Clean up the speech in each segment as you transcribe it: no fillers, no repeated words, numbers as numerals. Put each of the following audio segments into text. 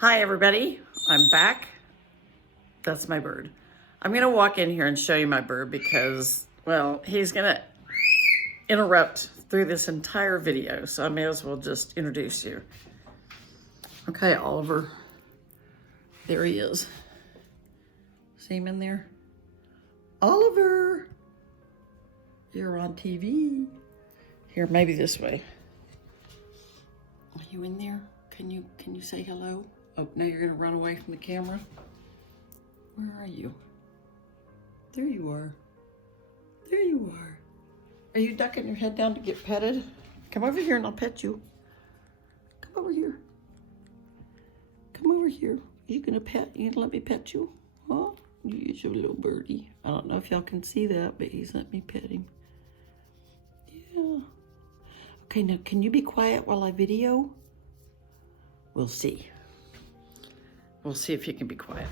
Hi everybody, I'm back. That's my bird. I'm gonna walk in here and show you my bird because, well, he's gonna interrupt through this entire video, so I may as well just introduce you. Okay, Oliver, there he is. See him in there? Oliver, you're on TV. Here, maybe this way. Are you in there? Can you say hello? Oh, now you're gonna run away from the camera? Where are you? There you are. There you are. Are you ducking your head down to get petted? Come over here and I'll pet you. Come over here. Come over here. Are you gonna let me pet you? Huh? You're a little birdie. I don't know if y'all can see that, but he's let me pet him. Yeah. Okay, now can you be quiet while I video? We'll see. We'll see if he can be quiet.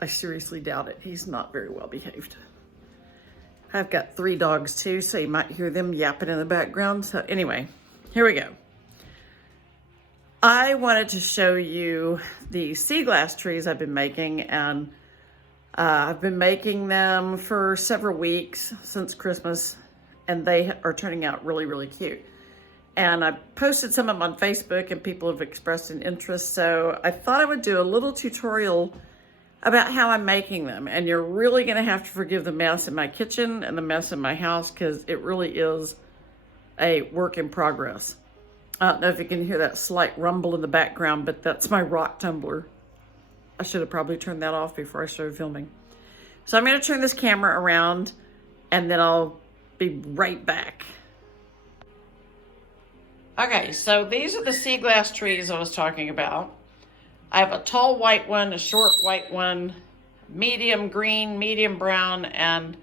I seriously doubt it. He's not very well behaved. I've got 3 dogs too, so you might hear them yapping in the background. So anyway, here we go. I wanted to show you the sea glass trees I've been making, and I've been making them for several weeks since Christmas, and they are turning out really, really cute. And I posted some of them on Facebook and people have expressed an interest. So I thought I would do a little tutorial about how I'm making them. And you're really gonna have to forgive the mess in my kitchen and the mess in my house because it really is a work in progress. I don't know if you can hear that slight rumble in the background, but that's my rock tumbler. I should have probably turned that off before I started filming. So I'm gonna turn this camera around and then I'll be right back. Okay, so these are the sea glass trees I was talking about. I have a tall white one, a short white one, medium green, medium brown, and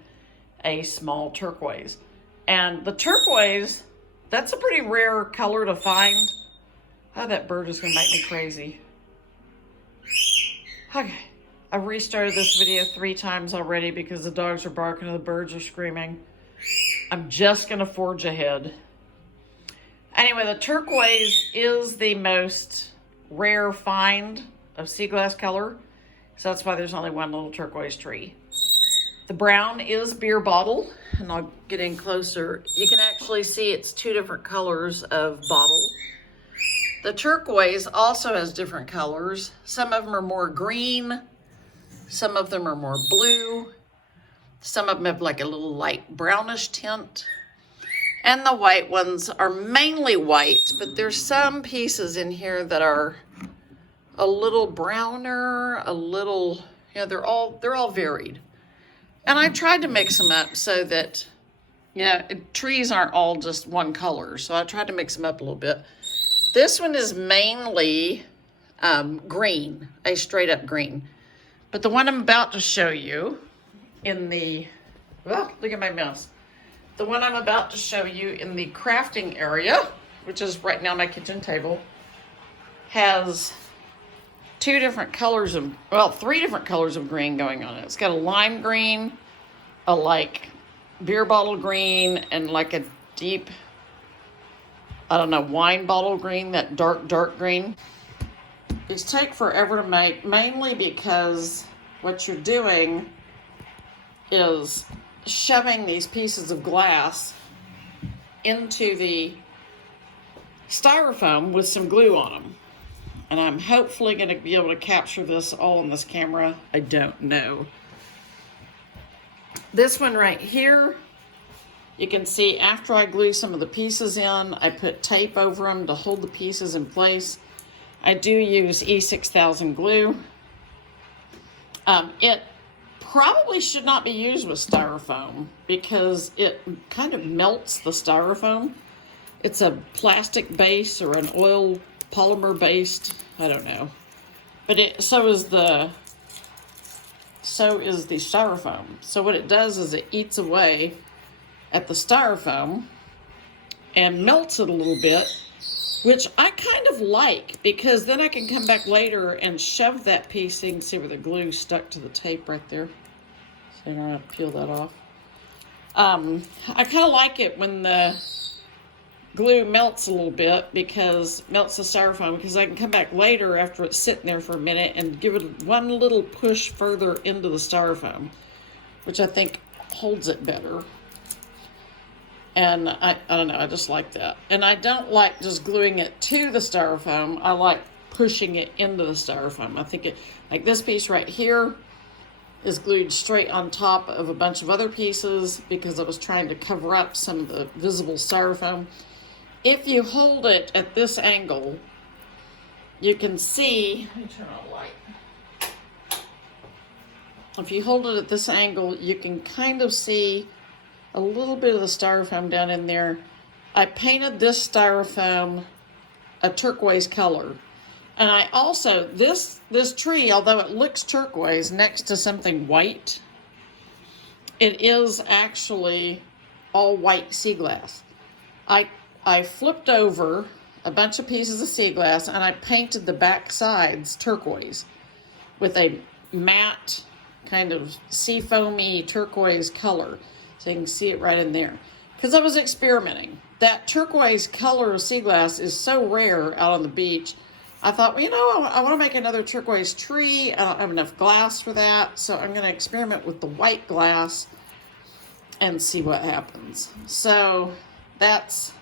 a small turquoise. And the turquoise, that's a pretty rare color to find. Oh, that bird is gonna make me crazy. Okay, I've restarted this video 3 times already because the dogs are barking and the birds are screaming. I'm just gonna forge ahead. Anyway, the turquoise is the most rare find of sea glass color. So that's why there's only one little turquoise tree. The brown is beer bottle, and I'll get in closer. You can actually see it's 2 different colors of bottle. The turquoise also has different colors. Some of them are more green. Some of them are more blue. Some of them have like a little light brownish tint. And the white ones are mainly white, but there's some pieces in here that are a little browner, a little, they're all varied. And I tried to mix them up so that, trees aren't all just one color. So I tried to mix them up a little bit. This one is mainly green, a straight up green. But the one I'm about to show you look at my mouse. The one I'm about to show you in the crafting area, which is right now my kitchen table, has 3 different colors of green going on it. It's got a lime green, a like beer bottle green, and like a deep, wine bottle green, that dark green. These take forever to make, mainly because what you're doing is shoving these pieces of glass into the styrofoam with some glue on them. And I'm hopefully going to be able to capture this all on this camera. I don't know. This one right here, you can see after I glue some of the pieces in, I put tape over them to hold the pieces in place. I do use E6000 glue. It probably should not be used with styrofoam because it kind of melts the styrofoam. It's a plastic base or an oil polymer based, I don't know. But so is the styrofoam. So what it does is it eats away at the styrofoam and melts it a little bit, which I kind of like because then I can come back later and shove that piece. So you can see where the glue stuck to the tape right there. So you don't have to peel that off. I kind of like it when the glue melts a little bit, because melts the styrofoam, because I can come back later after it's sitting there for a minute and give it one little push further into the styrofoam, which I think holds it better. And I don't know, I just like that. And I don't like just gluing it to the styrofoam. I like pushing it into the styrofoam. I think it, like this piece right here, is glued straight on top of a bunch of other pieces because I was trying to cover up some of the visible styrofoam. If you hold it at this angle, you can see, let me turn on the light. If you hold it at this angle, you can kind of see a little bit of the styrofoam down in there. I painted this styrofoam a turquoise color. And I also, this tree, although it looks turquoise next to something white, it is actually all white sea glass. I flipped over a bunch of pieces of sea glass and I painted the back sides turquoise with a matte kind of sea foamy turquoise color. So you can see it right in there. Because I was experimenting. That turquoise color of sea glass is so rare out on the beach. I thought, well, you know, I want to make another turquoise tree. I don't have enough glass for that. So I'm going to experiment with the white glass and see what happens. So that's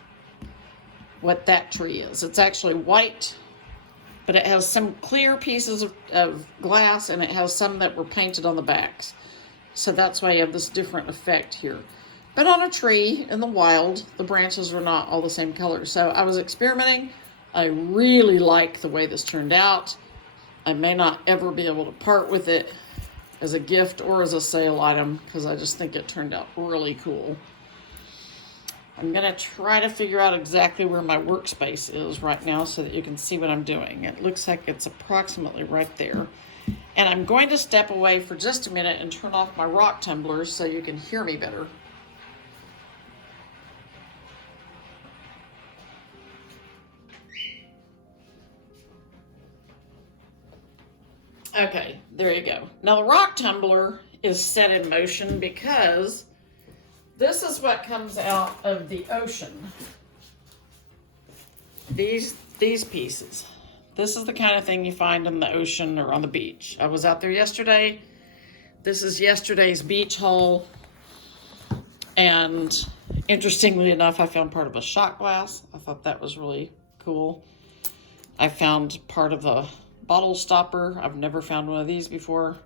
what that tree is. It's actually white, but it has some clear pieces of glass, and it has some that were painted on the backs. So that's why you have this different effect here. But on a tree in the wild, the branches are not all the same color. So I was experimenting. I really like the way this turned out. I may not ever be able to part with it as a gift or as a sale item because I just think it turned out really cool. I'm going to try to figure out exactly where my workspace is right now so that you can see what I'm doing. It looks like it's approximately right there. And I'm going to step away for just a minute and turn off my rock tumblers so you can hear me better. Okay, there you go. Now the rock tumbler is set in motion because this is what comes out of the ocean. These pieces. This is the kind of thing you find in the ocean or on the beach. I was out there yesterday. This is yesterday's beach haul. And interestingly enough, I found part of a shot glass. I thought that was really cool. I found part of a bottle stopper. I've never found one of these before.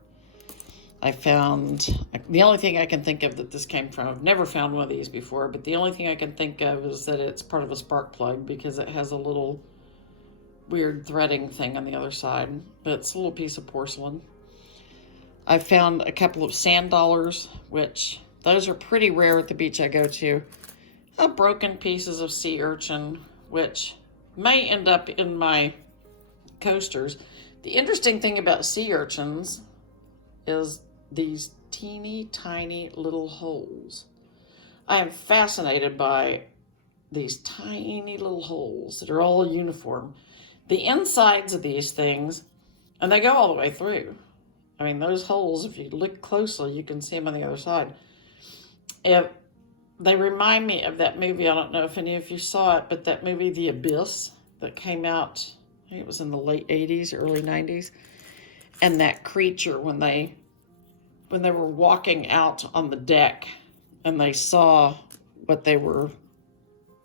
I found, the only thing I can think of that this came from, I've never found one of these before, but the only thing I can think of is that it's part of a spark plug because it has a little weird threading thing on the other side, but it's a little piece of porcelain. I found a couple of sand dollars, which those are pretty rare at the beach I go to. Broken pieces of sea urchin, which may end up in my coasters. The interesting thing about sea urchins is these teeny tiny little holes. I am fascinated by these tiny little holes that are all uniform. The insides of these things, and they go all the way through. I mean, those holes, if you look closely, you can see them on the other side. They remind me of that movie. I don't know if any of you saw it, but that movie, The Abyss, that came out, I think it was in the late 80s, early 90s. And that creature, when they were walking out on the deck and they saw what they were,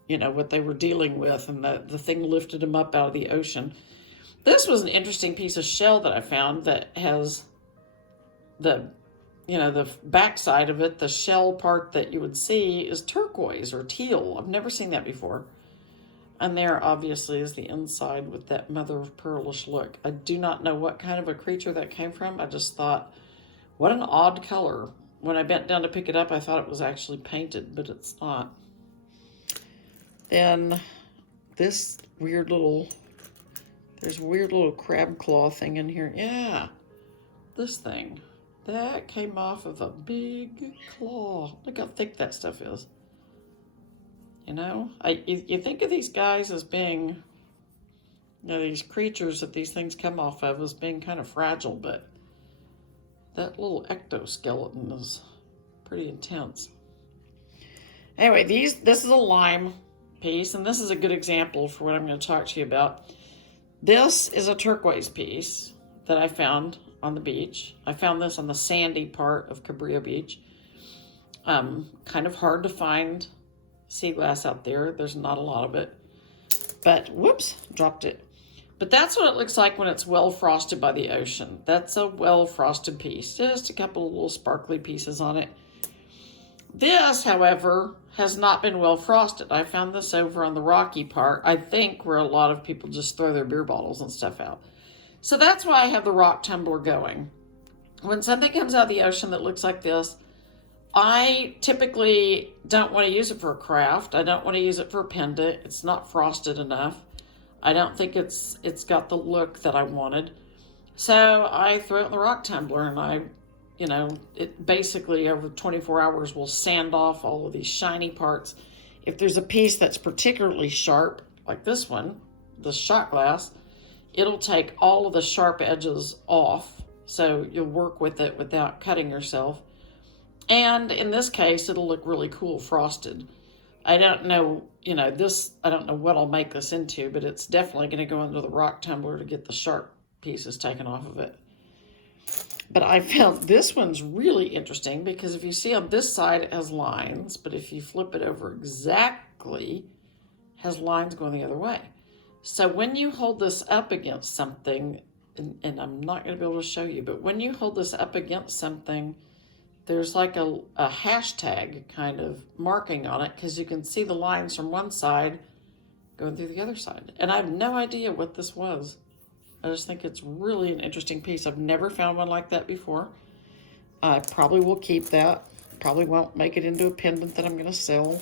what they were dealing with, and the thing lifted them up out of the ocean. This was an interesting piece of shell that I found that has the backside of it, the shell part that you would see is turquoise or teal. I've never seen that before. And there obviously is the inside with that mother of pearlish look. I do not know what kind of a creature that came from. I just thought, what an odd color. When I bent down to pick it up, I thought it was actually painted, but it's not. Then this weird little, there's a weird little crab claw thing in here. Yeah, this thing. That came off of a big claw. Look how thick that stuff is. You think of these guys as being, these creatures that these things come off of as being kind of fragile, but that little ectoskeleton is pretty intense. Anyway, this is a lime. piece, and this is a good example for what I'm going to talk to you about. This is a turquoise piece that I found on the beach. I found this on the sandy part of Cabrillo Beach. Kind of hard to find sea glass out there. There's not a lot of it. But, whoops, dropped it. But that's what it looks like when it's well frosted by the ocean. That's a well frosted piece. Just a couple of little sparkly pieces on it. This, however, has not been well frosted. I found this over on the rocky part, I think, where a lot of people just throw their beer bottles and stuff out. So that's why I have the rock tumbler going. When something comes out of the ocean that looks like this, I typically don't want to use it for a craft. I don't want to use it for a pendant. It's not frosted enough. I don't think it's got the look that I wanted. So I throw it in the rock tumbler, and it basically over 24 hours will sand off all of these shiny parts. If there's a piece that's particularly sharp, like this one, the shot glass, it'll take all of the sharp edges off, so you'll work with it without cutting yourself. And in this case, it'll look really cool frosted. I don't know, I don't know what I'll make this into, but it's definitely going to go into the rock tumbler to get the sharp pieces taken off of it. But I found this one's really interesting because if you see on this side, it has lines, but if you flip it over exactly, it has lines going the other way. So when you hold this up against something, and I'm not going to be able to show you, but when you hold this up against something, there's like a hashtag kind of marking on it because you can see the lines from one side going through the other side. And I have no idea what this was. I just think it's really an interesting piece. I've never found one like that before. I probably will keep that. Probably won't make it into a pendant that I'm going to sell.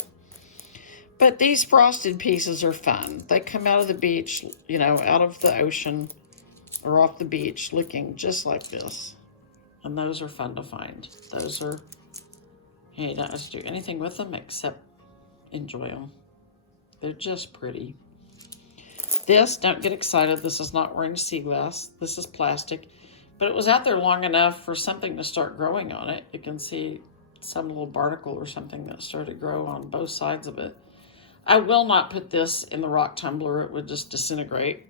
But these frosted pieces are fun. They come out of the beach, out of the ocean or off the beach looking just like this. And those are fun to find. Those are, you don't have to do anything with them except enjoy them. They're just pretty. This, don't get excited, this is not orange sea glass. This is plastic. But it was out there long enough for something to start growing on it. You can see some little barnacle or something that started to grow on both sides of it. I will not put this in the rock tumbler. It would just disintegrate.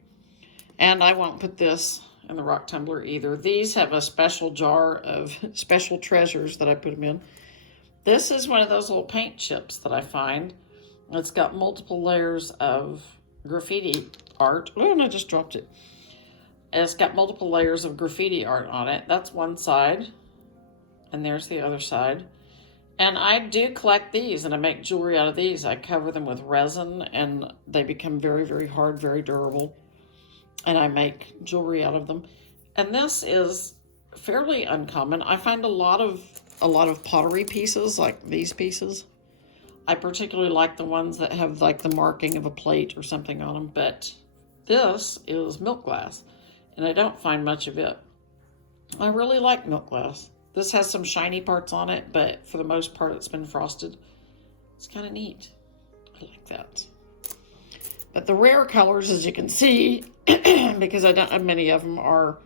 And I won't put this in the rock tumbler either. These have a special jar of special treasures that I put them in. This is one of those little paint chips that I find. It's got multiple layers of graffiti art. Oh, and I just dropped it. It's got multiple layers of graffiti art on it. That's one side, and there's the other side. And I do collect these, and I make jewelry out of these. I cover them with resin, and they become very, very hard, very durable. And I make jewelry out of them. And this is fairly uncommon. I find a lot of pottery pieces, like these pieces. I particularly like the ones that have like the marking of a plate or something on them, but this is milk glass, and I don't find much of it. I really like milk glass. This has some shiny parts on it, but for the most part, it's been frosted. It's kind of neat. I like that. But the rare colors, as you can see, because I don't have many of them, are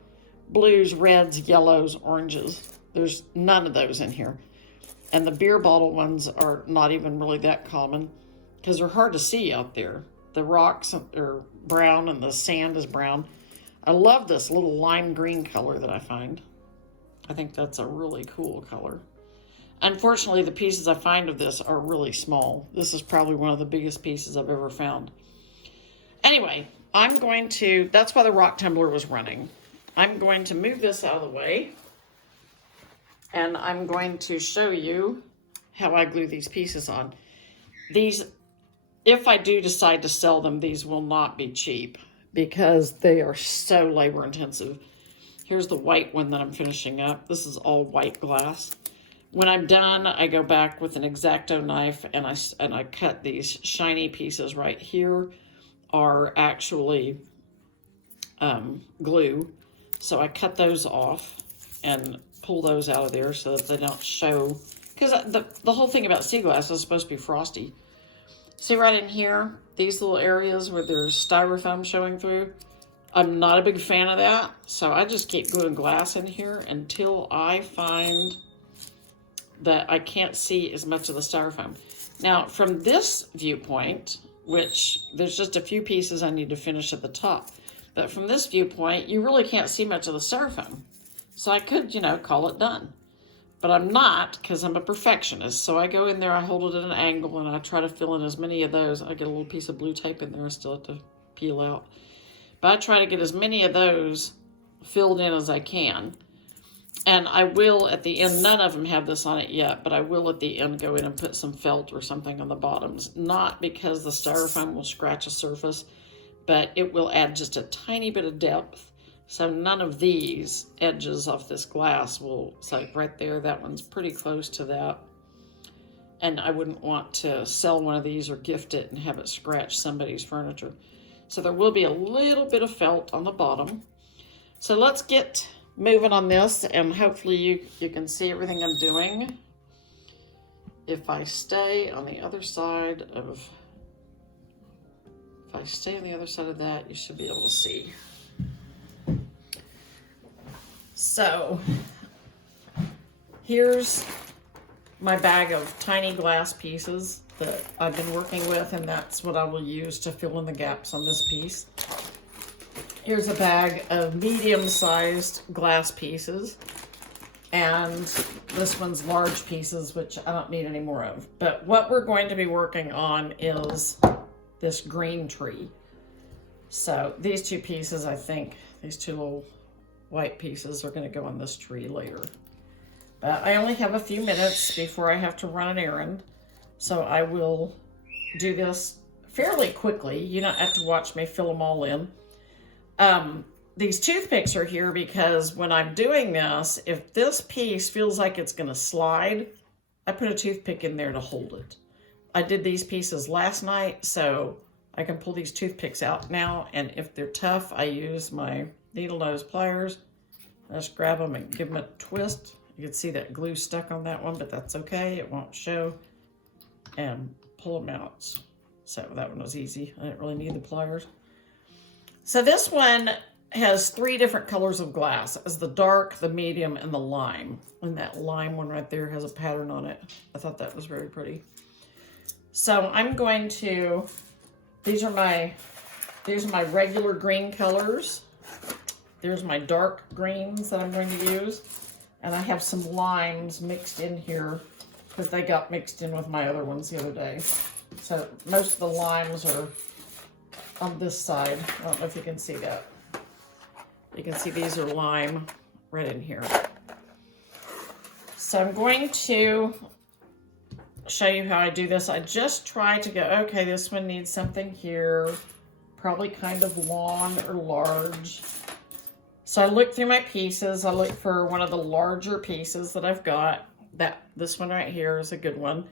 blues, reds, yellows, oranges. There's none of those in here. And the beer bottle ones are not even really that common because they're hard to see out there. The rocks are brown and the sand is brown. I love this little lime green color that I find. I think that's a really cool color. Unfortunately, the pieces I find of this are really small. This is probably one of the biggest pieces I've ever found. Anyway, that's why the rock tumbler was running. I'm going to move this out of the way. And I'm going to show you how I glue these pieces on. These, if I do decide to sell them, these will not be cheap because they are so labor intensive. Here's the white one that I'm finishing up. This is all white glass. When I'm done, I go back with an X-Acto knife and I cut these shiny pieces right here are actually glue. So I cut those off and pull those out of there so that they don't show, because the whole thing about sea glass is supposed to be frosty. See right in here, these little areas where there's styrofoam showing through? I'm not a big fan of that, so I just keep gluing glass in here until I find that I can't see as much of the styrofoam. Now, from this viewpoint, which there's just a few pieces I need to finish at the top. But from this viewpoint, you really can't see much of the styrofoam. So I could, you know, call it done. But I'm not, because I'm a perfectionist. So I go in there, I hold it at an angle, and I try to fill in as many of those. I get a little piece of blue tape in there I still have to peel out. But I try to get as many of those filled in as I can. And I will at the end, none of them have this on it yet, but I will at the end go in and put some felt or something on the bottoms. Not because the styrofoam will scratch a surface, but it will add just a tiny bit of depth. So none of these edges off this glass will, it's like right there, that one's pretty close to that. And I wouldn't want to sell one of these or gift it and have it scratch somebody's furniture. So there will be a little bit of felt on the bottom. So let's get moving on this, and hopefully you can see everything I'm doing. If I stay on the other side of, that, you should be able to see. So here's my bag of tiny glass pieces that I've been working with, and that's what I will use to fill in the gaps on this piece. Here's a bag of medium-sized glass pieces, and this one's large pieces, which I don't need any more of. But what we're going to be working on is this green tree. So these two pieces, I think, these two little white pieces are going to go on this tree later. But I only have a few minutes before I have to run an errand, so I will do this fairly quickly. You don't have to watch me fill them all in. These toothpicks are here because when I'm doing this, if this piece feels like it's going to slide, I put a toothpick in there to hold it. I did these pieces last night, so I can pull these toothpicks out now, and if they're tough, I use my needle nose pliers. I just grab them and give them a twist. You can see that glue stuck on that one, but that's okay. It won't show. And pull them out. So that one was easy. I didn't really need the pliers. So this one has 3 different colors of glass. It's the dark, the medium, and the lime. And that lime one right there has a pattern on it. I thought that was very pretty. So I'm going to, these are my regular green colors. There's my dark greens that I'm going to use. And I have some limes mixed in here because they got mixed in with my other ones the other day. So most of the limes are on this side. I don't know if you can see that. You can see these are lime right in here. So I'm going to show you how I do this. I just try to go, okay, this one needs something here, probably kind of long or large. So I look through my pieces. I look for one of the larger pieces that I've got. This one right here is a good one.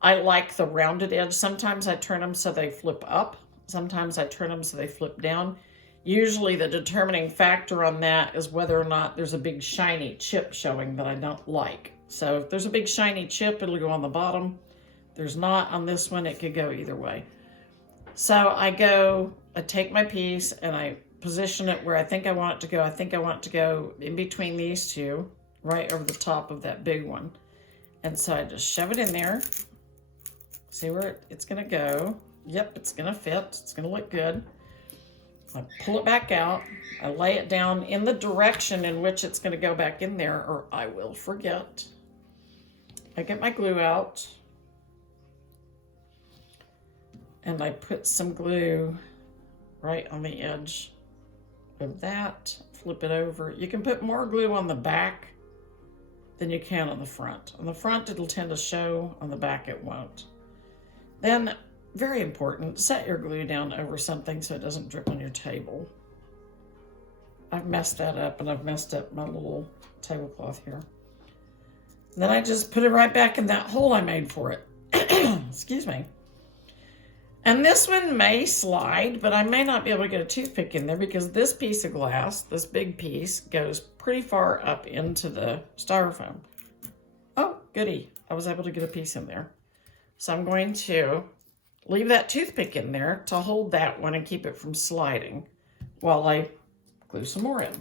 I like the rounded edge. Sometimes I turn them so they flip up. Sometimes I turn them so they flip down. Usually the determining factor on that is whether or not there's a big shiny chip showing that I don't like. So if there's a big shiny chip, it'll go on the bottom. If there's not on this one, it could go either way. So I take my piece and I position it where I think I want it to go. I think I want it to go in between these two, right over the top of that big one. And so I just shove it in there. See where it's gonna go. Yep, it's gonna fit. It's gonna look good. I pull it back out. I lay it down in the direction in which it's gonna go back in there, or I will forget. I get my glue out. And I put some glue right on the edge of that. Flip it over. You can put more glue on the back than you can on the front. On the front, it'll tend to show. On the back, it won't. Then, very important, set your glue down over something so it doesn't drip on your table. I've messed that up, and I've messed up my little tablecloth here. And then I just put it right back in that hole I made for it. Excuse me. And this one may slide, but I may not be able to get a toothpick in there because this piece of glass, this big piece, goes pretty far up into the styrofoam. Oh, goody. I was able to get a piece in there. So I'm going to leave that toothpick in there to hold that one and keep it from sliding while I glue some more in.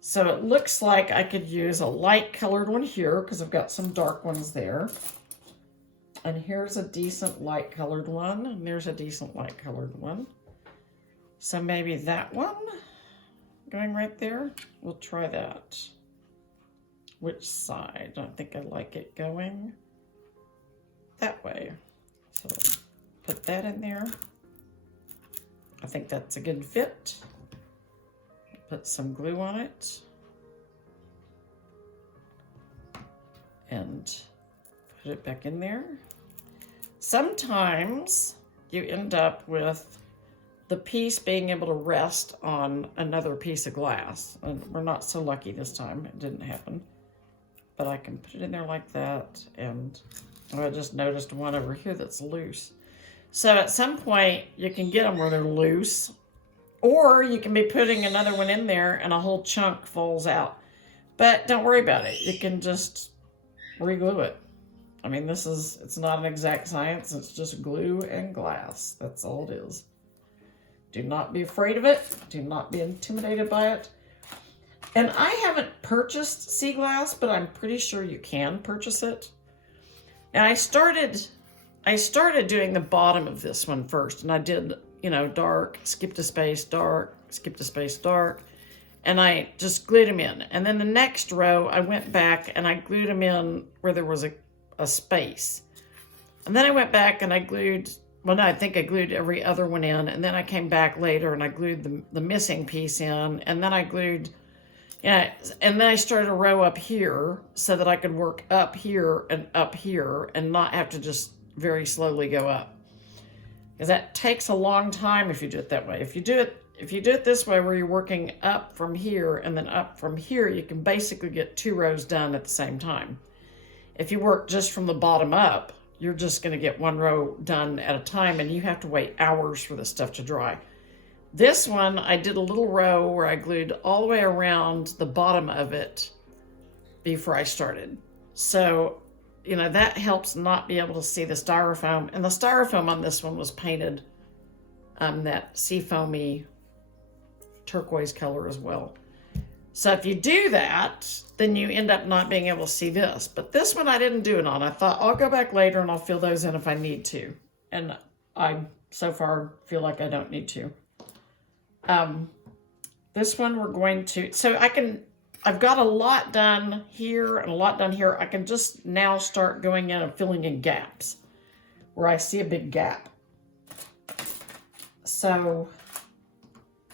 So it looks like I could use a light colored one here because I've got some dark ones there. And here's a decent light colored one, and there's a decent light colored one. So maybe that one going right there. We'll try that. Which side? I think I like it going that way. So put that in there. I think that's a good fit. Put some glue on it. And put it back in there. Sometimes you end up with the piece being able to rest on another piece of glass. And we're not so lucky this time. It didn't happen. But I can put it in there like that. And I just noticed one over here that's loose. So at some point, you can get them where they're loose. Or you can be putting another one in there and a whole chunk falls out. But don't worry about it. You can just re-glue it. I mean, it's not an exact science. It's just glue and glass. That's all it is. Do not be afraid of it. Do not be intimidated by it. And I haven't purchased sea glass, but I'm pretty sure you can purchase it. And I started doing the bottom of this one first. And I did, dark, skipped a space, dark, skipped a space, dark. And I just glued them in. And then the next row, I went back and I glued them in where there was a space. And then I went back and I glued, well, no, I think I glued every other one in. And then I came back later and I glued the missing piece in. And then I glued, and then I started a row up here so that I could work up here and not have to just very slowly go up. Because that takes a long time if you do it that way. If you do it this way where you're working up from here and then up from here, you can basically get 2 rows done at the same time. If you work just from the bottom up, you're just going to get 1 row done at a time and you have to wait hours for this stuff to dry. This one, I did a little row where I glued all the way around the bottom of it before I started. So, that helps not be able to see the styrofoam. And the styrofoam on this one was painted that seafoamy turquoise color as well. So if you do that, then you end up not being able to see this. But this one I didn't do it on. I thought I'll go back later and I'll fill those in if I need to. And I so far feel like I don't need to. This one we're going to, so I've got a lot done here and a lot done here. I can just now start going in and filling in gaps where I see a big gap. So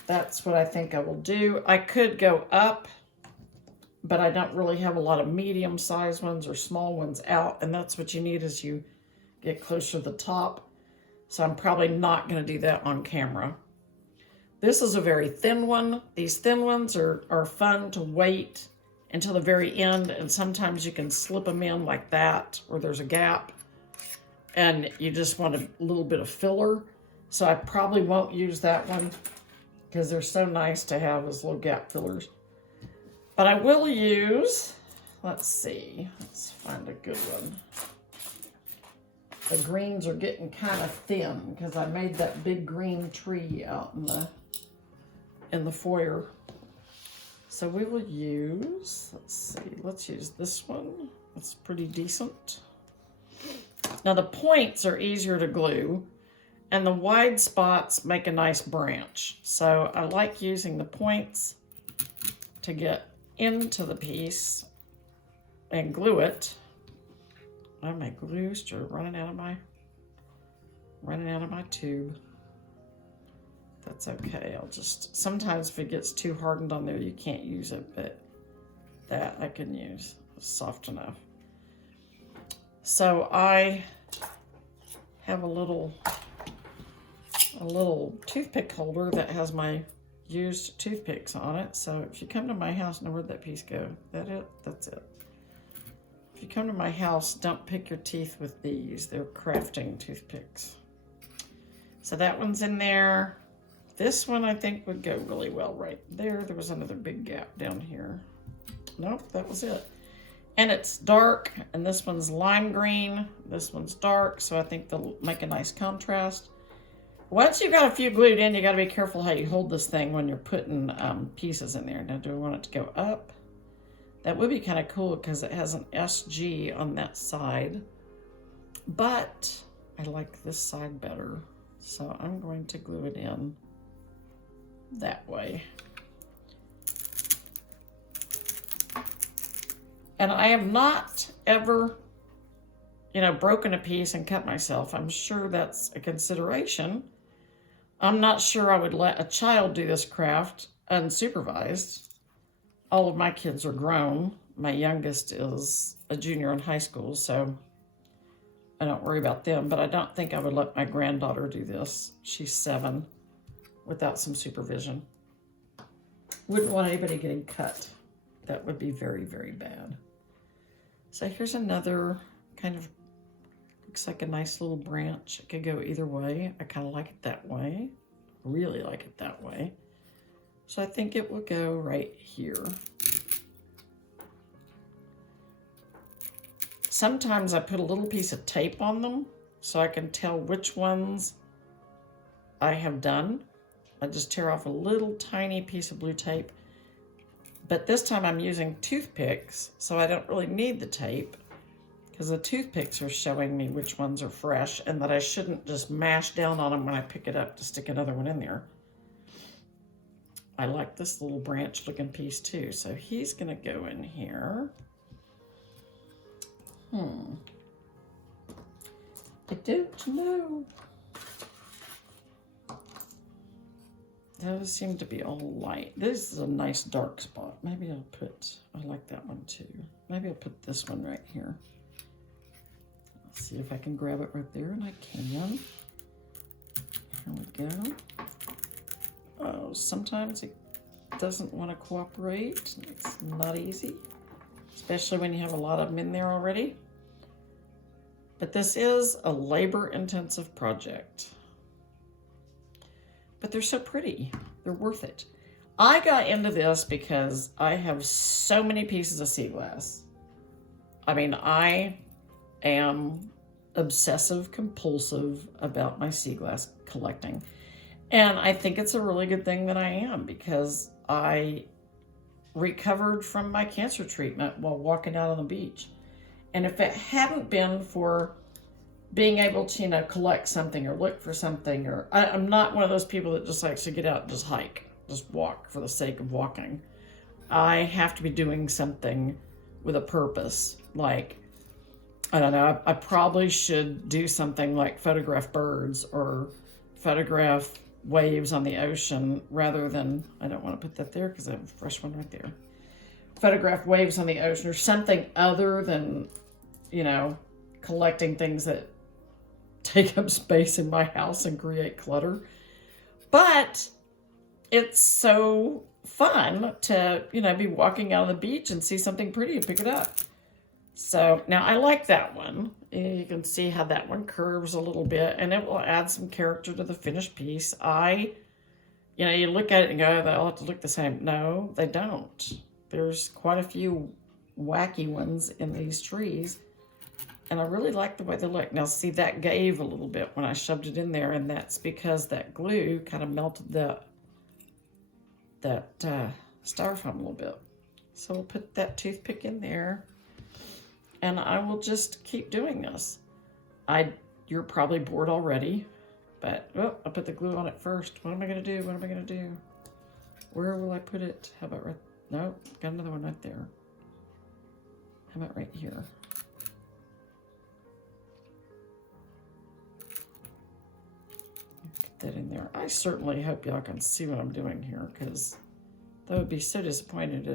that's what I think I will do. I could go up, but I don't really have a lot of medium-sized ones or small ones out, and that's what you need as you get closer to the top. So I'm probably not going to do that on camera. This is a very thin one. These thin ones are fun to wait until the very end, and sometimes you can slip them in like that where there's a gap and you just want a little bit of filler. So I probably won't use that one because they're so nice to have as little gap fillers. But I will use, let's find a good one. The greens are getting kind of thin because I made that big green tree out in the foyer. So we will use, let's use this one. It's pretty decent. Now the points are easier to glue and the wide spots make a nice branch. So I like using the points to get into the piece and glue it. Oh, my glue's just running out of my tube. That's okay. Sometimes if it gets too hardened on there, you can't use it, but that I can use. It's soft enough. So I have a little toothpick holder that has my used toothpicks on it. So if you come to my house, now where'd that piece go? That it? That's it. If you come to my house, don't pick your teeth with these. They're crafting toothpicks. So that one's in there. This one I think would go really well right there. There was another big gap down here. Nope, that was it. And it's dark, and this one's lime green. This one's dark, so I think they'll make a nice contrast. Once you've got a few glued in, you got to be careful how you hold this thing when you're putting pieces in there. Now, do I want it to go up? That would be kind of cool because it has an SG on that side. but I like this side better. So I'm going to glue it in that way. And I have not ever, broken a piece and cut myself. I'm sure that's a consideration. I'm not sure I would let a child do this craft unsupervised. All of my kids are grown. My youngest is a junior in high school, so I don't worry about them, but I don't think I would let my granddaughter do this. She's 7, without some supervision. Wouldn't want anybody getting cut. That would be very, very bad. So here's another kind of, looks like a nice little branch. It could go either way. I kind of like it that way. Really like it that way. So I think it will go right here. Sometimes I put a little piece of tape on them so I can tell which ones I have done. I just tear off a little tiny piece of blue tape. But this time I'm using toothpicks, so I don't really need the tape because the toothpicks are showing me which ones are fresh and that I shouldn't just mash down on them when I pick it up to stick another one in there. I like this little branch looking piece too, so he's gonna go in here. I don't know. Those seem to be all light. This is a nice dark spot. Maybe I'll put, I like that one too. Maybe I'll put this one right here. Let's see if I can grab it right there, and I can. Here we go. Oh, sometimes it doesn't want to cooperate. It's not easy, especially when you have a lot of them in there already. But this is a labor-intensive project. But they're so pretty. They're worth it. I got into this because I have so many pieces of sea glass. I mean, I am obsessive compulsive about my sea glass collecting. And I think it's a really good thing that I am, because I recovered from my cancer treatment while walking out on the beach. And if it hadn't been for being able to, collect something or look for something, or I'm not one of those people that just likes to get out and just hike, just walk for the sake of walking. I have to be doing something with a purpose. Like, I don't know, I probably should do something like photograph birds or photograph waves on the ocean rather than, I don't want to put that there because I have a fresh one right there. Photograph waves on the ocean or something other than, collecting things that take up space in my house and create clutter. But it's so fun to, be walking out on the beach and see something pretty and pick it up. So now I like that one. You can see how that one curves a little bit, and it will add some character to the finished piece. You look at it and go, they all have to look the same. No, they don't. There's quite a few wacky ones in these trees, and I really like the way they look. Now, see, that gave a little bit when I shoved it in there, and that's because that glue kind of melted that styrofoam a little bit. So we'll put that toothpick in there, and I will just keep doing this. You're probably bored already, but I'll put the glue on it first. What am I gonna do? What am I gonna do? Where will I put it? How about right? No, got another one right there. How about right here? Get that in there. I certainly hope y'all can see what I'm doing here, because that would be so disappointing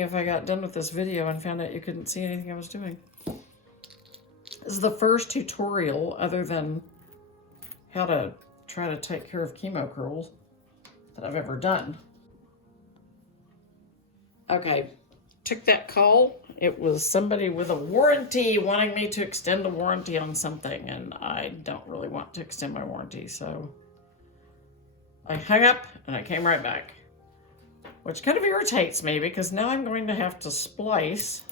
if I got done with this video and found out you couldn't see anything I was doing. This is the first tutorial, other than how to try to take care of chemo curls, that I've ever done. Okay, took that call. It was somebody with a warranty wanting me to extend a warranty on something, and I don't really want to extend my warranty, so I hung up and I came right back. Which kind of irritates me, because now I'm going to have to splice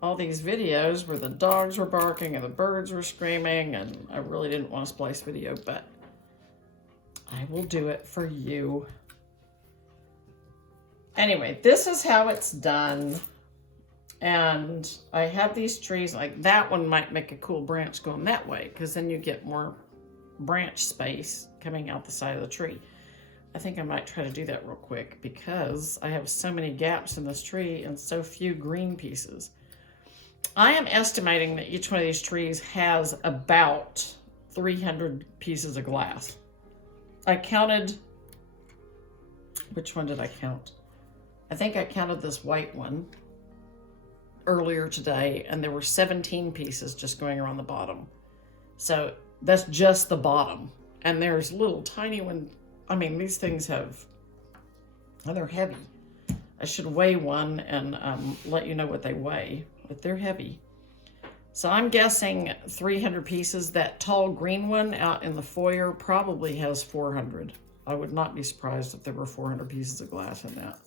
all these videos where the dogs were barking and the birds were screaming, and I really didn't want to splice video, but I will do it for you. Anyway, this is how it's done. And I have these trees, like that one might make a cool branch going that way, because then you get more branch space coming out the side of the tree. I think I might try to do that real quick because I have so many gaps in this tree and so few green pieces. I am estimating that each one of these trees has about 300 pieces of glass. I counted, which one did I count? I think I counted this white one earlier today, and there were 17 pieces just going around the bottom. So that's just the bottom. And there's little tiny one. I mean, these things have, well, they're heavy. I should weigh one and let you know what they weigh, but they're heavy. So I'm guessing 300 pieces. That tall green one out in the foyer probably has 400. I would not be surprised if there were 400 pieces of glass in that.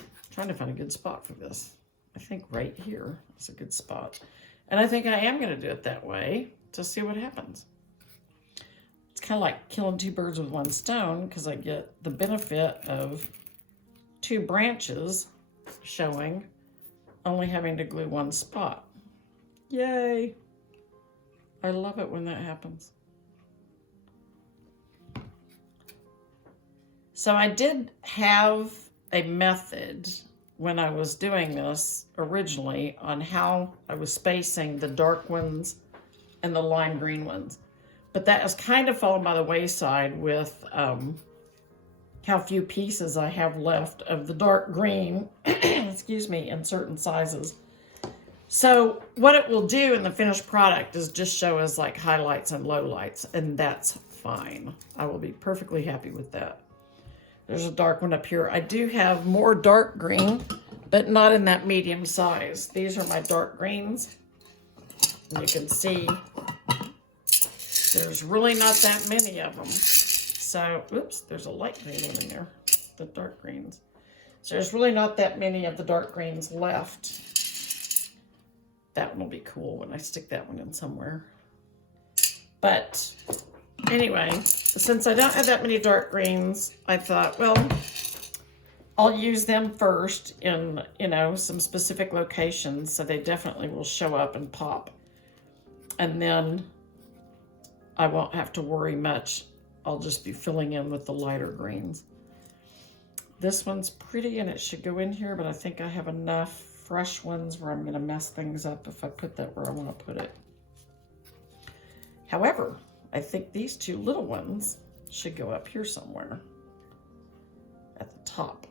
I'm trying to find a good spot for this. I think right here is a good spot. And I think I am going to do it that way to see what happens. It's kind of like killing two birds with one stone, because I get the benefit of two branches showing, only having to glue one spot. Yay! I love it when that happens. So I did have a method when I was doing this originally on how I was spacing the dark ones and the lime green ones. But that has kind of fallen by the wayside with how few pieces I have left of the dark green, excuse me, in certain sizes. So what it will do in the finished product is just show us like highlights and lowlights, and that's fine. I will be perfectly happy with that. There's a dark one up here. I do have more dark green, but not in that medium size. These are my dark greens. And you can see there's really not that many of them. So, oops, there's a light green one in there, the dark greens. So there's really not that many of the dark greens left. That one will be cool when I stick that one in somewhere. But anyway, since I don't have that many dark greens, I thought, well, I'll use them first in, you know, some specific locations so they definitely will show up and pop. And then I won't have to worry much. I'll just be filling in with the lighter greens. This one's pretty and it should go in here, but I think I have enough fresh ones where I'm going to mess things up if I put that where I want to put it. However, I think these two little ones should go up here somewhere at the top.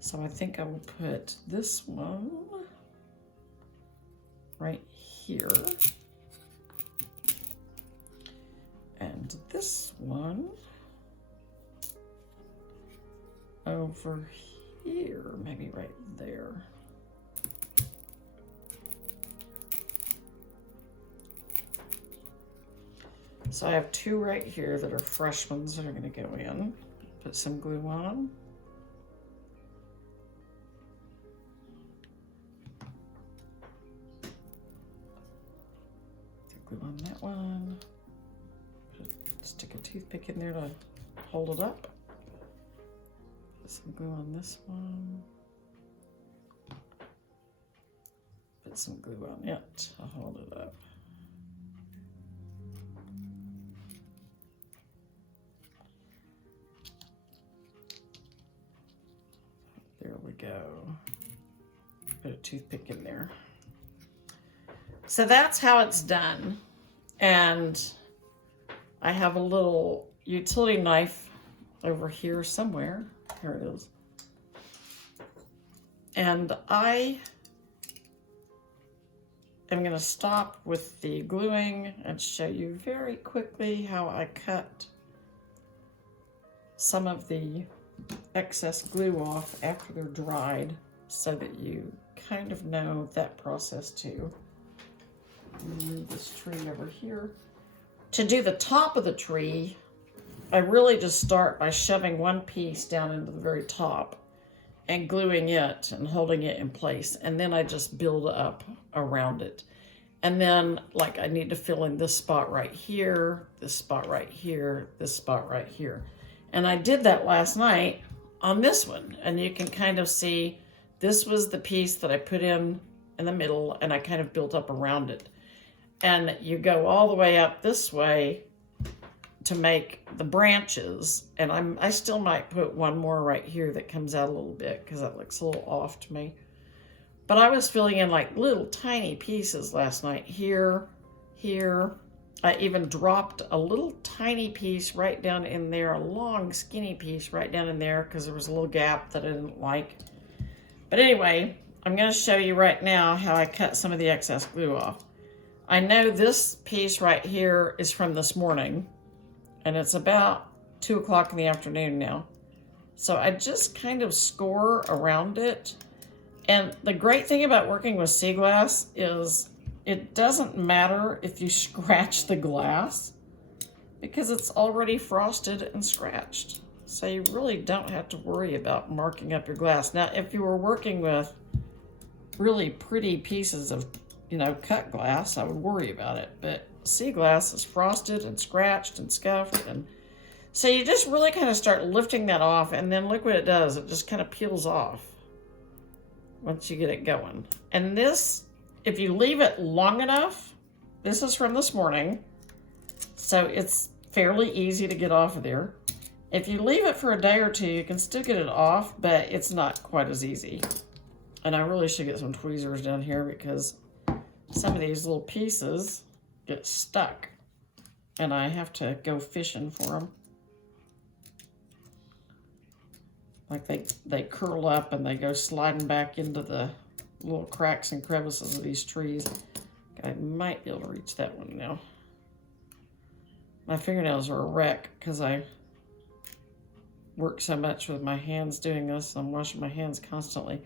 So I think I will put this one right here. And this one over here, maybe right there. So I have two right here that are fresh ones that are going to go in. Put some glue on them. Glue on that one. Stick a toothpick in there to hold it up. Put some glue on this one. Put some glue on it to hold it up. There we go. Put a toothpick in there. So that's how it's done. And I have a little utility knife over here somewhere. Here it is. And I am going to stop with the gluing and show you very quickly how I cut some of the excess glue off after they're dried so that you kind of know that process too. Move this tree over here. To do the top of the tree, I really just start by shoving one piece down into the very top and gluing it and holding it in place. And then I just build up around it. And then, like, I need to fill in this spot right here, this spot right here, this spot right here. And I did that last night on this one. And you can kind of see This was the piece that I put in the middle, and I kind of built up around it. And you go all the way up this way to make the branches. And I still might put one more right here that comes out a little bit because that looks a little off to me. But I was filling in like little tiny pieces last night. Here. I even dropped a little tiny piece right down in there, a long skinny piece right down in there because there was a little gap that I didn't like. But anyway, I'm going to show you right now how I cut some of the excess glue off. I know this piece right here is from this morning, and it's about 2 o'clock in the afternoon now. So I just kind of score around it. And the great thing about working with sea glass is it doesn't matter if you scratch the glass because it's already frosted and scratched. So you really don't have to worry about marking up your glass. Now, if you were working with really pretty pieces of, cut glass, I would worry about it. But sea glass is frosted and scratched and scuffed. And so you just really kind of start lifting that off, and then look what it does. It just kind of peels off once you get it going. And this, if you leave it long enough, this is from this morning, so it's fairly easy to get off of there. If you leave it for a day or two, you can still get it off, but it's not quite as easy. And I really should get some tweezers down here because some of these little pieces get stuck and I have to go fishing for them. Like they curl up and they go sliding back into the little cracks and crevices of these trees. I might be able to reach that one now. My fingernails are a wreck because I work so much with my hands doing this. I'm washing my hands constantly.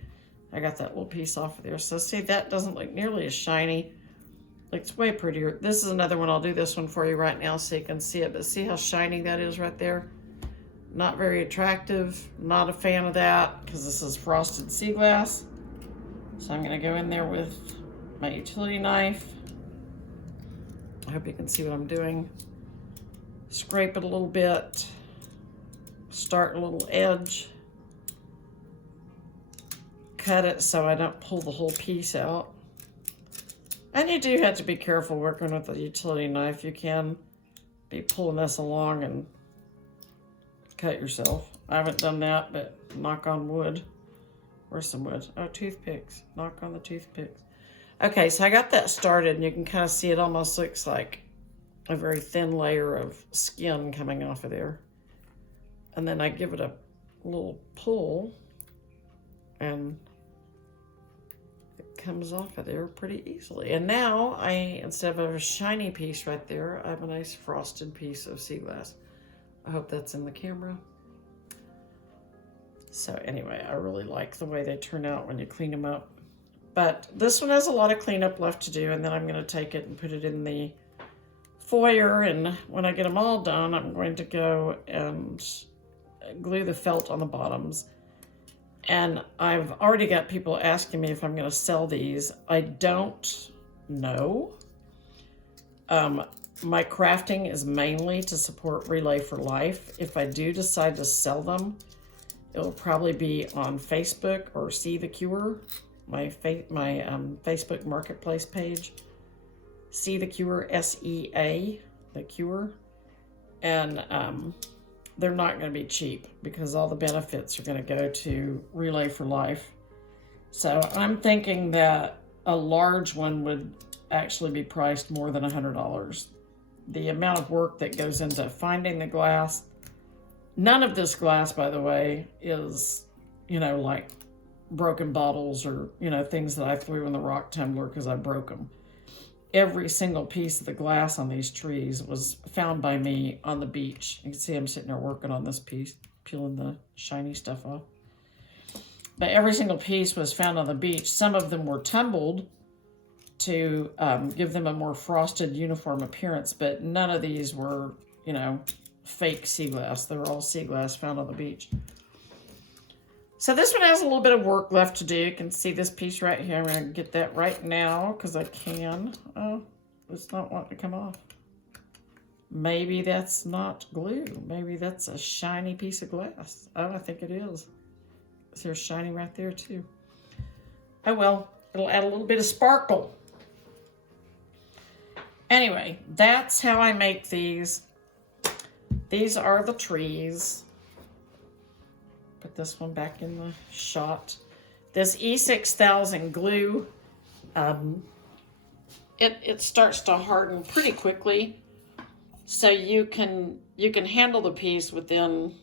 I got that little piece off of there. So see, that doesn't look nearly as shiny. Looks way prettier. This is another one. I'll do this one for you right now so you can see it. But see how shiny that is right there? Not very attractive. Not a fan of that because this is frosted sea glass. So I'm going to go in there with my utility knife. I hope you can see what I'm doing. Scrape it a little bit. Start a little edge. Cut it so I don't pull the whole piece out. And you do have to be careful working with a utility knife. You can be pulling this along and cut yourself. I haven't done that, but knock on wood. Where's some wood? Oh, toothpicks. Knock on the toothpicks. Okay, so I got that started, and you can kind of see it almost looks like a very thin layer of skin coming off of there. And then I give it a little pull, and it comes off of there pretty easily. And now instead of a shiny piece right there, I have a nice frosted piece of sea glass. I hope that's in the camera. So anyway, I really like the way they turn out when you clean them up. But this one has a lot of cleanup left to do, and then I'm going to take it and put it in the foyer, and when I get them all done, I'm going to go and glue the felt on the bottoms. And I've already got people asking me if I'm going to sell these. I don't know. My crafting is mainly to support Relay for Life. If I do decide to sell them, it'll probably be on Facebook or See the Cure, my Facebook Marketplace page. See the Cure, SEA, the Cure. And they're not going to be cheap because all the benefits are going to go to Relay for Life. So I'm thinking that a large one would actually be priced more than $100. The amount of work that goes into finding the glass. None of this glass, by the way, is, like broken bottles or, things that I threw in the rock tumbler because I broke them. Every single piece of the glass on these trees was found by me on the beach. You can see I'm sitting there working on this piece, peeling the shiny stuff off. But every single piece was found on the beach. Some of them were tumbled to give them a more frosted, uniform appearance, but none of these were, fake sea glass. They were all sea glass found on the beach. So this one has a little bit of work left to do. You can see this piece right here. I'm going to get that right now because I can. Oh, it's not wanting to come off. Maybe that's not glue. Maybe that's a shiny piece of glass. Oh, I think it is. Is there shiny right there too? Oh well, it'll add a little bit of sparkle. Anyway, that's how I make these. These are the trees. Put this one back in the shot. This E6000 glue, it starts to harden pretty quickly, so you can handle the piece within,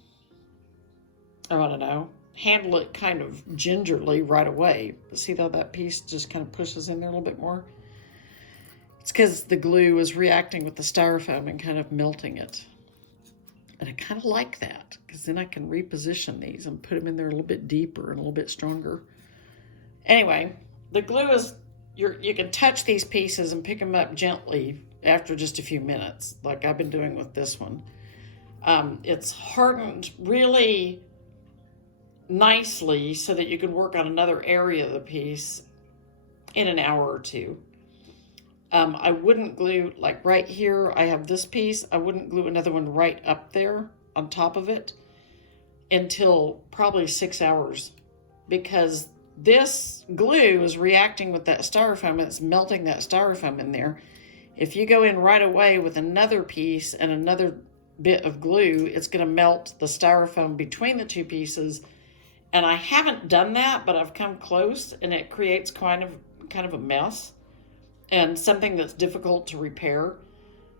oh, I don't know, handle it kind of gingerly right away. See how that piece just kind of pushes in there a little bit more? It's because the glue is reacting with the styrofoam and kind of melting it. And I kind of like that, because then I can reposition these and put them in there a little bit deeper and a little bit stronger. Anyway, the glue is, you can touch these pieces and pick them up gently after just a few minutes, like I've been doing with this one. It's hardened really nicely so that you can work on another area of the piece in an hour or two. I wouldn't glue, like right here, I have this piece. I wouldn't glue another one right up there on top of it until probably 6 hours, because this glue is reacting with that styrofoam and it's melting that styrofoam in there. If you go in right away with another piece and another bit of glue, it's going to melt the styrofoam between the two pieces. And I haven't done that, but I've come close, and it creates kind of a mess and something that's difficult to repair.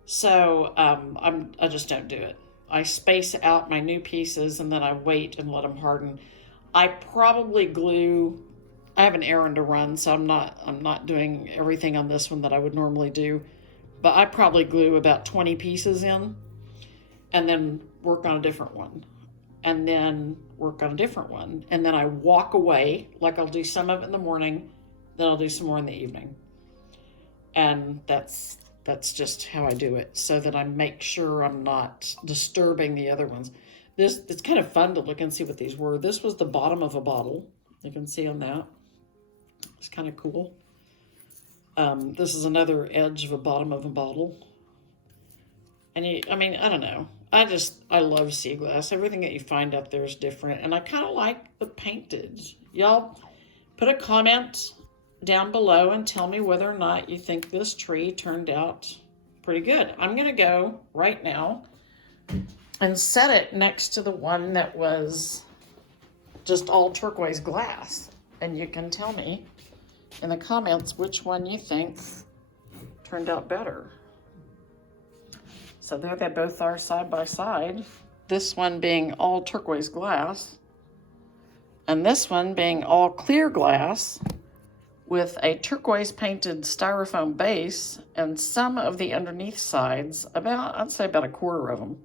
So I just don't do it. I space out my new pieces and then I wait and let them harden. I probably glue, I have an errand to run, so I'm not doing everything on this one that I would normally do, but I probably glue about 20 pieces in and then work on a different one, and then work on a different one, and then I walk away. Like I'll do some of it in the morning, then I'll do some more in the evening. And that's just how I do it, so that I make sure I'm not disturbing the other ones. It's kind of fun to look and see what these were. This was the bottom of a bottle. You can see on that. It's kind of cool. This is another edge of a bottom of a bottle. And I don't know. I love sea glass. Everything that you find out there is different. And I kind of like the painted. Y'all put a comment down below and tell me whether or not you think this tree turned out pretty good. I'm going to go right now and set it next to the one that was just all turquoise glass. And you can tell me in the comments which one you think turned out better. So there they both are side by side. This one being all turquoise glass, and this one being all clear glass with a turquoise painted styrofoam base, and some of the underneath sides, I'd say about a quarter of them,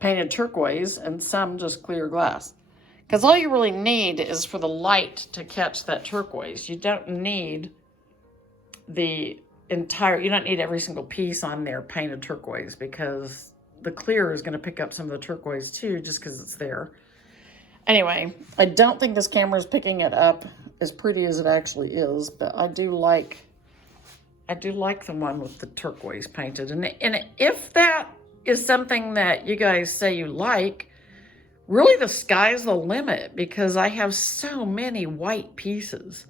painted turquoise, and some just clear glass. Because all you really need is for the light to catch that turquoise. You don't need you don't need every single piece on there painted turquoise, because the clear is going to pick up some of the turquoise too, just because it's there. Anyway, I don't think this camera is picking it up as pretty as it actually is, but I do like the one with the turquoise painted. And if that is something that you guys say you like, really the sky's the limit, because I have so many white pieces.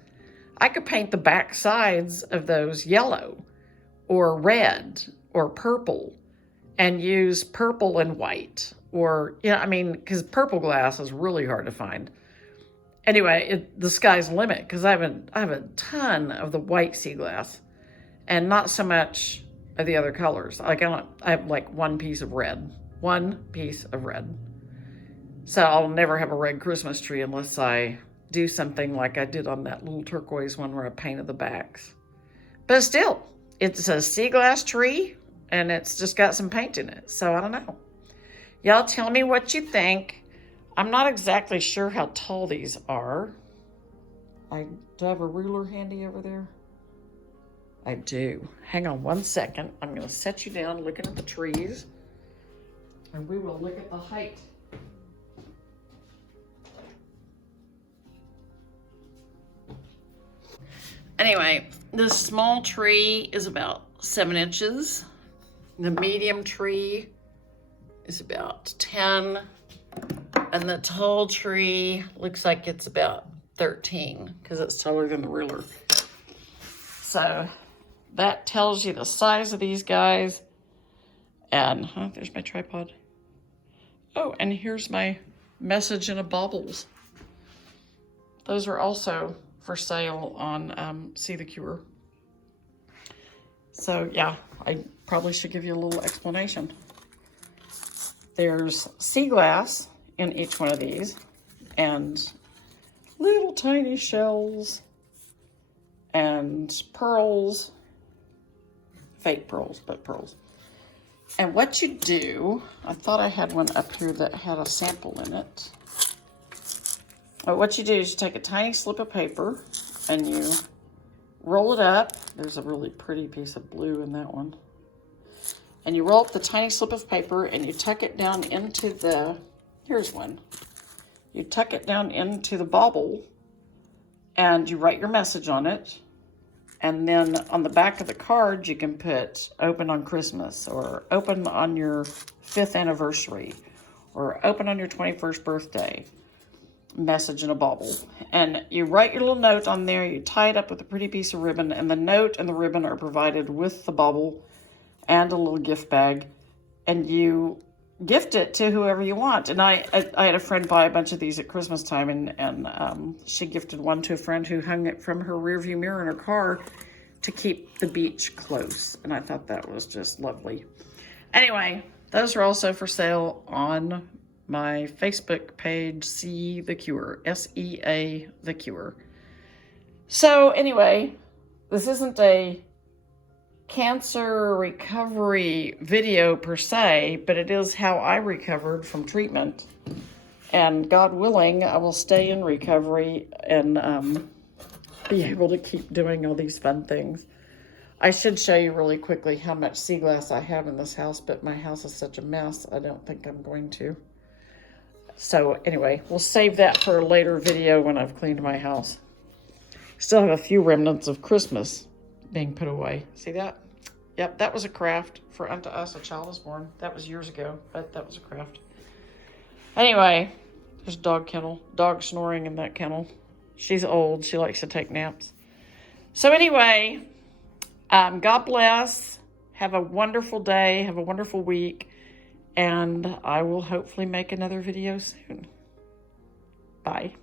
I could paint the back sides of those yellow or red or purple and use purple and white, or, because purple glass is really hard to find. Anyway, the sky's the limit, because I have a ton of the white sea glass and not so much of the other colors. I have like one piece of red. So I'll never have a red Christmas tree unless I do something like I did on that little turquoise one where I painted the backs. But still, it's a sea glass tree, and it's just got some paint in it. So I don't know. Y'all tell me what you think. I'm not exactly sure how tall these are. Do I have a ruler handy over there? I do. Hang on one second. I'm going to set you down looking at the trees, and we will look at the height. Anyway, this small tree is about 7 inches. The medium tree is about 10. And the tall tree looks like it's about 13 because it's taller than the ruler. So that tells you the size of these guys. And there's my tripod. Oh, and here's my message in a baubles. Those are also for sale on See the Cure. So yeah, I probably should give you a little explanation. There's sea glass in each one of these, and little tiny shells, and pearls, fake pearls, but pearls. And what you do, I thought I had one up here that had a sample in it. But what you do is you take a tiny slip of paper and you roll it up. There's a really pretty piece of blue in that one. And you roll up the tiny slip of paper and you tuck it down into the, here's one. You tuck it down into the bauble and you write your message on it. And then on the back of the card, you can put open on Christmas, or open on your 5th anniversary, or open on your 21st birthday. Message in a bauble. And you write your little note on there, you tie it up with a pretty piece of ribbon, and the note and the ribbon are provided with the bauble and a little gift bag, and you gift it to whoever you want. And I had a friend buy a bunch of these at Christmas time, and she gifted one to a friend who hung it from her rearview mirror in her car to keep the beach close. And I thought that was just lovely. Anyway, those are also for sale on my Facebook page, See the Cure, SEA the Cure. So anyway, this isn't a cancer recovery video per se, but it is how I recovered from treatment. And God willing, I will stay in recovery and be able to keep doing all these fun things. I should show you really quickly how much sea glass I have in this house, but my house is such a mess, I don't think I'm going to. So anyway, we'll save that for a later video when I've cleaned my house. Still have a few remnants of Christmas being put away. See that? Yep, that was a craft. For unto us a child is born. That was years ago, but that was a craft. Anyway, there's a dog kennel. Dog snoring in that kennel. She's old. She likes to take naps. So anyway, God bless. Have a wonderful day. Have a wonderful week. And I will hopefully make another video soon. Bye.